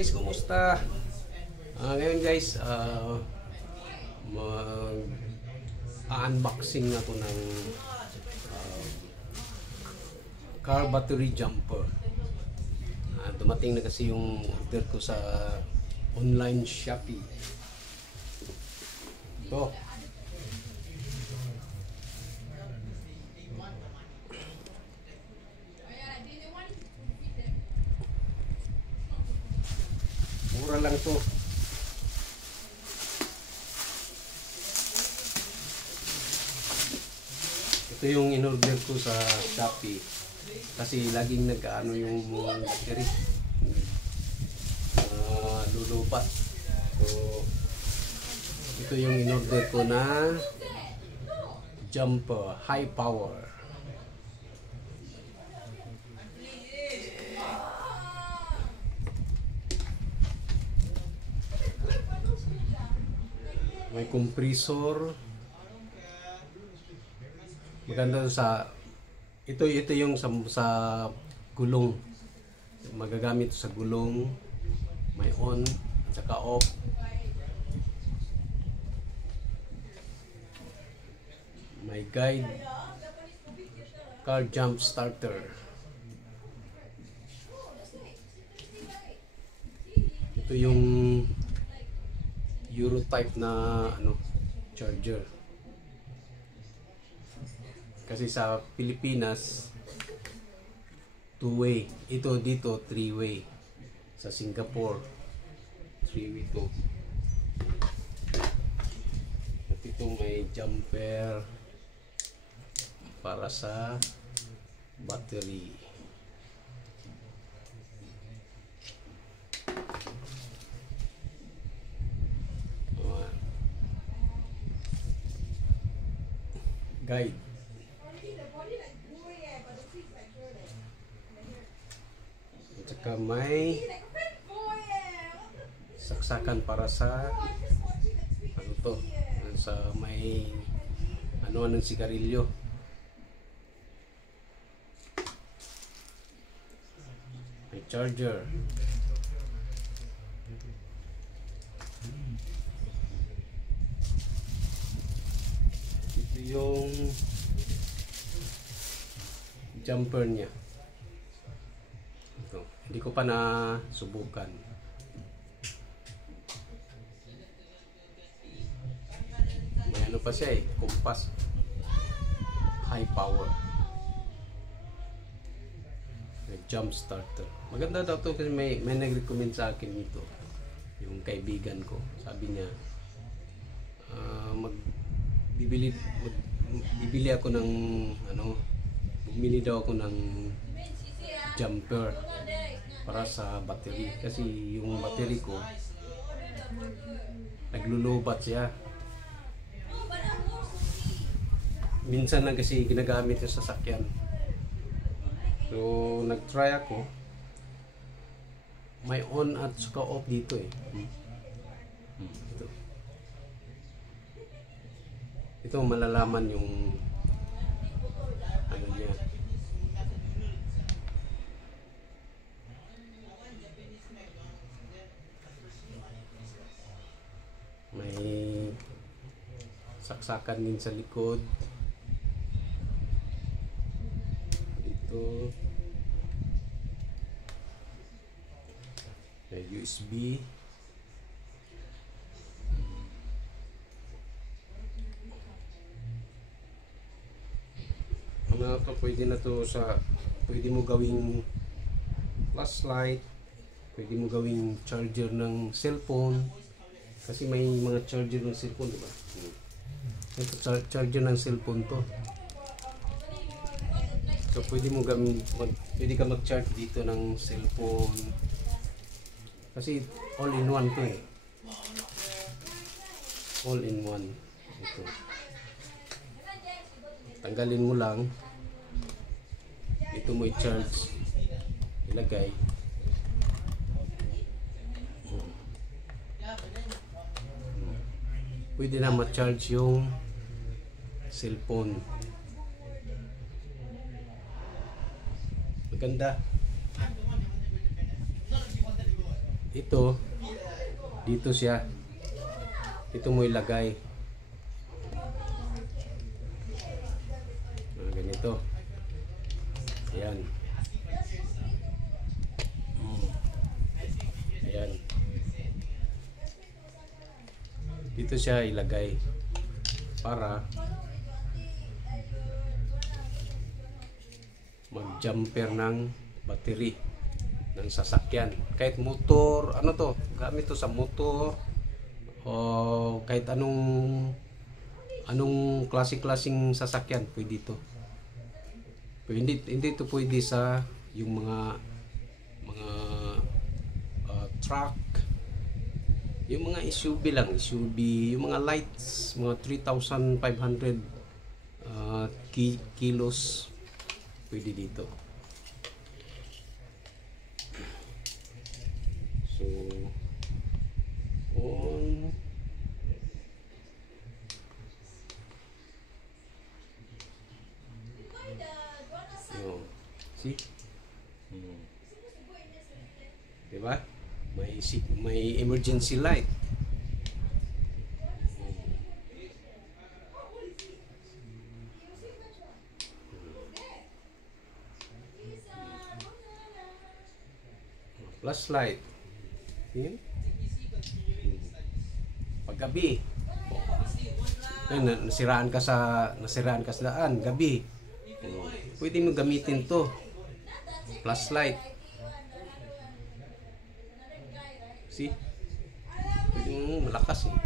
guys, kumusta? Ngayon guys, mag-unboxing ako ng car battery jumper. Dumating na kasi yung order ko sa online Shopee. Ito. Mura lang to. Ito yung in-order ko sa Shopee. Kasi laging nag-ano yung battery. Lulupat. So, ito yung in-order ko na jumper, high power. May compressor. Maganda sa ito yung sa gulong. Magagamit sa gulong. May on at saka off. May guide. Car jump starter. Ito yung Euro type na charger. Kasi sa Pilipinas 2-way. Ito dito 3-way. Sa Singapore 3-way to. At ito may jumper para sa battery. Guide. At saka may saksakan para sa sa may anong sigarilyo. May charger. Yung jumper niya. Ito. Hindi ko pa na subukan. May ano pa siya compass. High power. May jump starter. Maganda daw to kasi may nag-recommend sa akin nito. Yung kaibigan ko. Sabi niya bibili ako ng bumili daw ako ng jumper para sa battery kasi yung battery ko naglulubat siya. Minsan na kasi ginagamit yung sasakyan. So nag-try ako. May on at saka off dito Ito malalaman yung ano niya. May saksakan din sa likod. Dito. May USB. Pwede mo gawing flashlight, pwede mo gawing charger ng cellphone kasi may mga charger ng cellphone, diba? Ito charger ng cellphone to. So pwede ka mag-charge dito ng cellphone kasi all in one to all in one. Ito tanggalin mo lang, ito mo i-charge, ilagay, pwede na ma-charge yung cellphone. Maganda. ito, dito siya. Ito mo ilagay. Ganito. Ayan. Ayan. Dito siya ilagay para mag-jumper ng battery ng sasakyan. Kahit motor, ano to, gamit to sa motor o kahit anong klase-klaseng sasakyan, pwede ito. Hindi ito pwede sa yung mga truck, yung mga SUV lang, yung mga lights, mga 3,500 kilos, pwede dito. So, on. See? Diba? May emergency light. Flashlight. Yan. Paggabi. Nasiraan ka sa daan, gabi. Pwede mo gamitin to. Flashlight. See? Pwede mo malakas eh.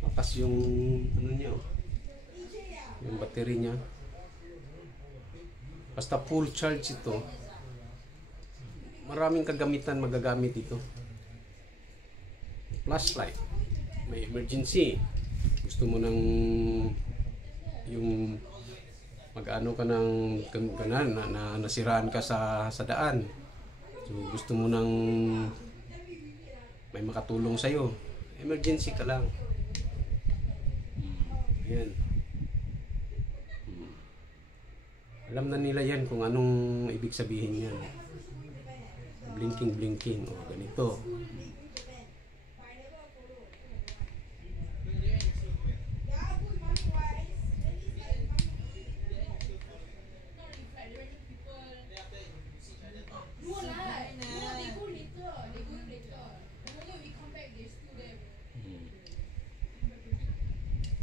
Malakas yung ano niya, yung battery niya. Basta full charge ito. Maraming kagamitan magagamit ito. Flashlight. May emergency. Gusto mo ng yung mag-ano ka ng ganan na nasiraan ka sa daan. So gusto mo ng may makatulong sa iyo. Emergency ka lang. Ayan. Alam na nila yan kung anong ibig sabihin yan. Blinking. O ganito.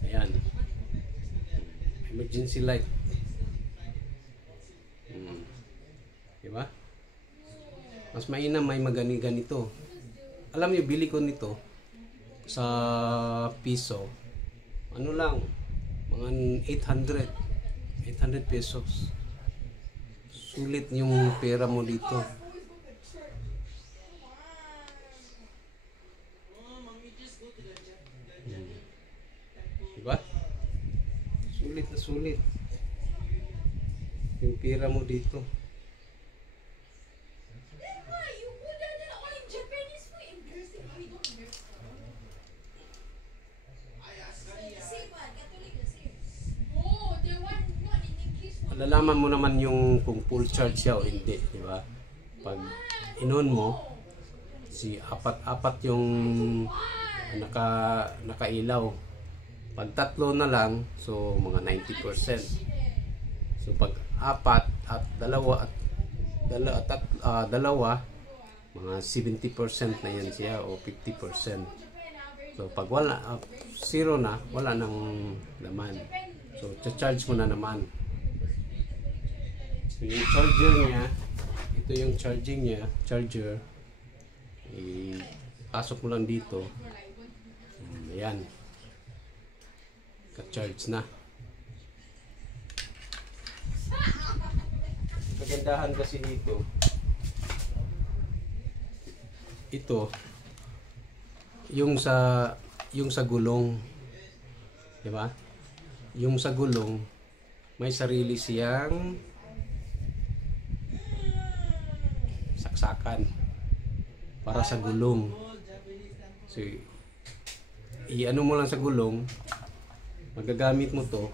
Ayan. Emergency light. Diba? Mas mainam may ganito. Alam niyo, bili ko nito sa piso. Ano lang, mga 800 pesos. Sulit yung pera mo dito. Diba? Sulit na sulit yung pera mo dito. Malalaman mo naman yung kung full charge siya o hindi, di ba? Pag inon mo, apat yung nakailaw. Pag tatlo na lang, so mga 90%. So pag apat at dalawa mga 70% na yan siya o 50%. So pag wala, zero na, wala nang laman. So charge mo na naman. So yung charger niya, ito yung charging niya, charger. Pasok mo lang dito. Ayan. Ka-charge na. Kagandahan kasi dito, ito yung sa gulong, di ba? Yung sa gulong may sarili siyang saksakan para sa gulong. So i-ano mo lang sa gulong, magagamit mo to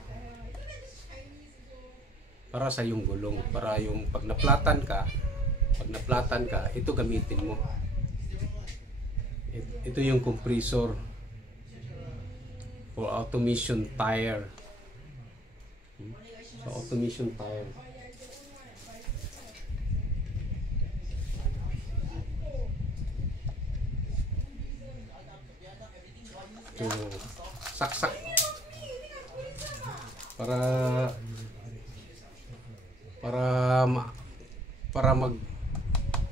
para sa yung gulong, para yung pag naplatan ka, ito gamitin mo. Ito yung compressor for automation tire. So automation tire. So saksak para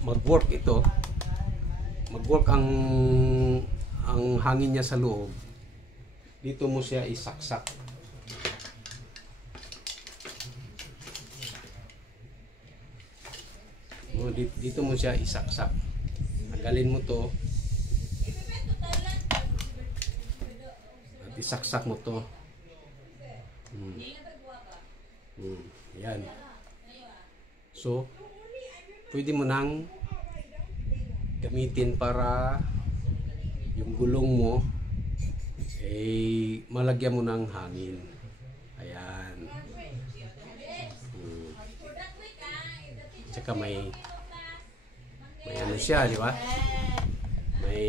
mag-work ito, mag-work ang hangin niya sa loob. Dito mo siya isaksak. Dito mo siya isaksak. Tanggalin mo to. At isaksak mo to. Yan. So, pwede mo nang gamitin para yung gulong mo malagyan mo ng hangin. Ayan. Tsaka may ano siya, di ba? May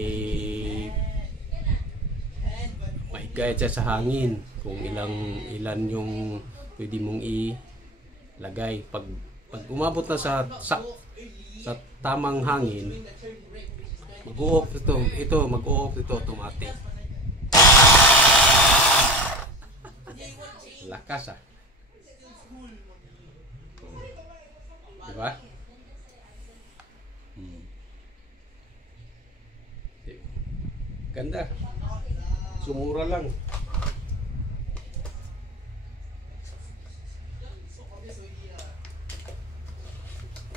guide siya sa hangin kung ilan yung pwede mong ilagay. Pag umabot na sa tamang hangin, mag-o-off ito automatic. Lakas diba? Ganda. Sumura lang.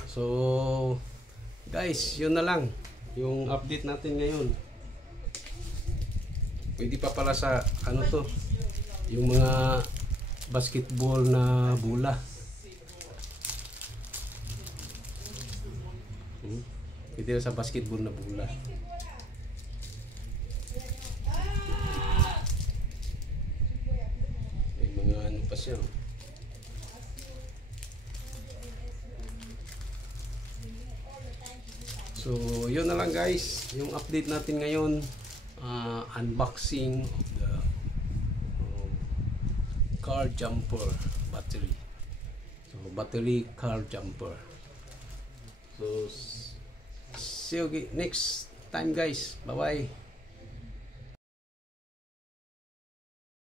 So guys, yun na lang yung update natin ngayon. Pwede pa pala sa ano to, yung mga basketball na bola. Pwede sa basketball na bola. May mga ano pa siya. So, yun na lang guys, yung update natin ngayon, unboxing of the car jumper battery. So, battery car jumper. So, see you next time guys. Bye bye.